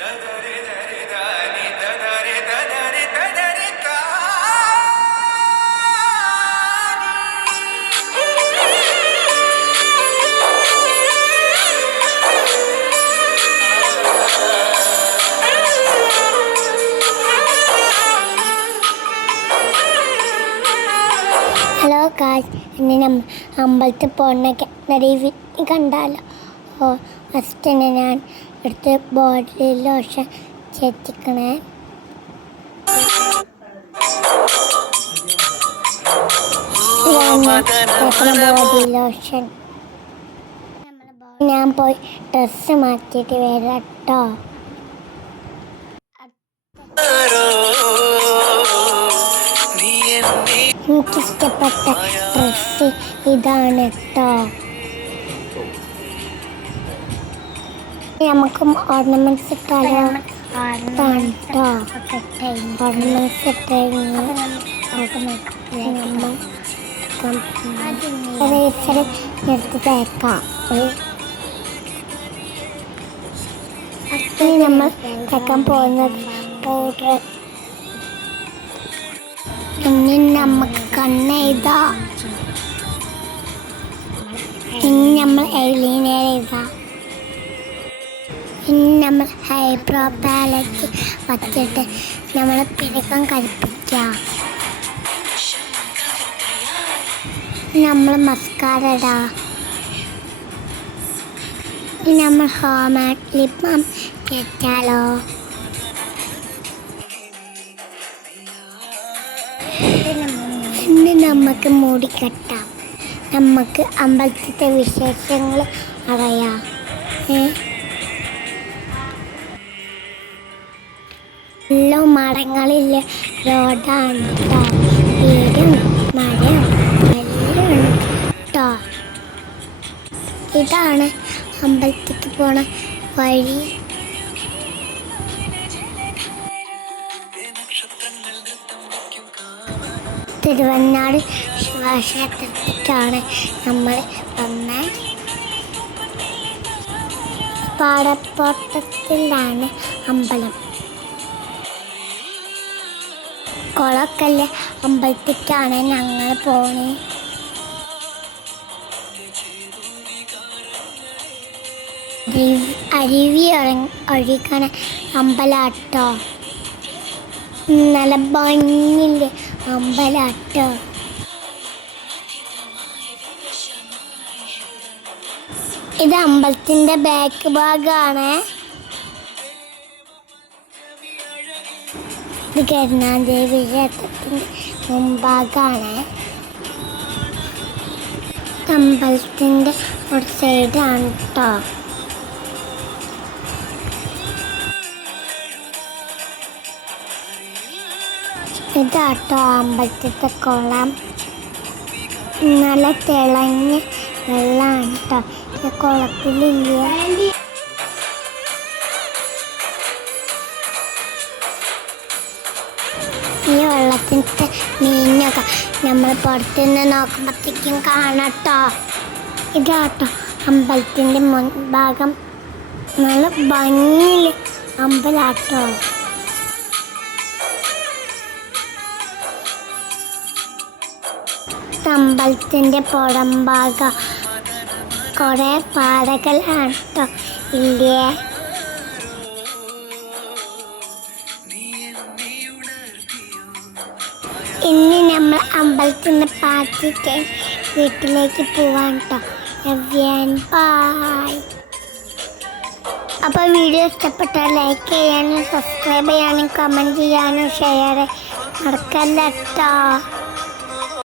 Hello guys, ഇന്ന് അമ്പലത്തിൽ പോകുന്നൊക്കെ നിറയെ കണ്ടാലോ. ഫസ്റ്റ് തന്നെ ഞാൻ എടുത്ത് ബോഡി ലോഷൻ ചേർത്തിക്കണേ. ബോഡി ലോഷൻ ഞാൻ പോയി ഡ്രസ്സ് മാറ്റിയിട്ട് വരാം കേട്ടോ. എനിക്കിഷ്ടപ്പെട്ട ഡ്രസ്സ് ഇതാണ് കേട്ടോ. നമുക്ക് ഓർണമെന്റ്സ് ഇട്ടാലോ. കേട്ടോ ഓർണമെന്റ്സ് ഇട്ടുകഴിഞ്ഞ് എടുത്ത് തേക്കാം. ഇനി നമ്മൾ തേക്കാൻ പോകുന്നത് പൗഡർ. ഇനി നമുക്ക് കണ്ണെഴുതാ. ഇനി നമ്മൾ ഐലൈനർ എഴുതാം. ഇനി നമ്മൾ ഹൈബ്രോ പാലറ്റ് വച്ചിട്ട് നമ്മൾ പിരികം കളിപ്പിക്കാം. നമ്മൾ മസ്കാര ഇടാം. ഇനി നമ്മൾ ഹോംമേഡ് ലിപ് ബാം തേച്ചാലോ. ഇനി നമുക്ക് മൂടിക്കെട്ടാം. നമുക്ക് അമ്പലത്തിലെ വിശേഷങ്ങൾ അറിയാം. നല്ല മരങ്ങളില്ല റോഡാണ് കേട്ടോ. വീടും മരം എല്ലാം കേട്ടോ. ഇതാണ് അമ്പലത്തിലേക്ക് പോണ വഴി. തിരുവണ്ണാട് ശിവക്ഷേത്രത്തിലേക്കാണ് നമ്മൾ വന്നത്. പാടത്തോട്ടത്തിലാണ് അമ്പലം. കുളക്കല്ല അമ്പലത്തിലേക്കാണ് ഞങ്ങൾ പോണേ. അരുവി ഒഴുകണ അമ്പലാട്ടോ. നല്ല ഭംഗിയില്ലേ അമ്പലാട്ടോ. ഇത് അമ്പലത്തിൻ്റെ ബാക്ക് ഭാഗമാണ്. ഇത് കരുണാദേവി ക്ഷേത്രത്തിൻ്റെ മുൻഭാഗമാണ്. അമ്പലത്തിൻ്റെ ഒരു സൈഡാണ് കേട്ടോ. ഇതാട്ടോ അമ്പലത്തിൻ്റെ കുളം. നല്ല തിളങ്ങ വെള്ളമാണ് കേട്ടോ. കുളത്തിലില്ല. ഈ വെള്ളത്തിൻ്റെ മീനൊക്കെ നമ്മൾ പുറത്തുനിന്ന് നോക്കുമ്പോഴത്തേക്കും കാണട്ടോ. ഇതാട്ടോ അമ്പലത്തിൻ്റെ മുൻഭാഗം. നല്ല ഭംഗിയിൽ അമ്പലാട്ടോ. അമ്പലത്തിൻ്റെ പുറം ഭാഗം കുറേ പാറകളാണ് കേട്ടോ. ഇല്ലേ ഇനി നമ്മൾ അമ്പലത്തിൽ നിന്ന് പാട്ടിട്ട് വീട്ടിലേക്ക് പോവാൻ കേട്ടോ. ബൈ. അപ്പോൾ വീഡിയോ ഇഷ്ടപ്പെട്ടാൽ ലൈക്ക് ചെയ്യാനും സബ്സ്ക്രൈബ് ചെയ്യാനും കമൻറ്റ് ചെയ്യാനും ഷെയർ മറക്കല്ല കേട്ടോ.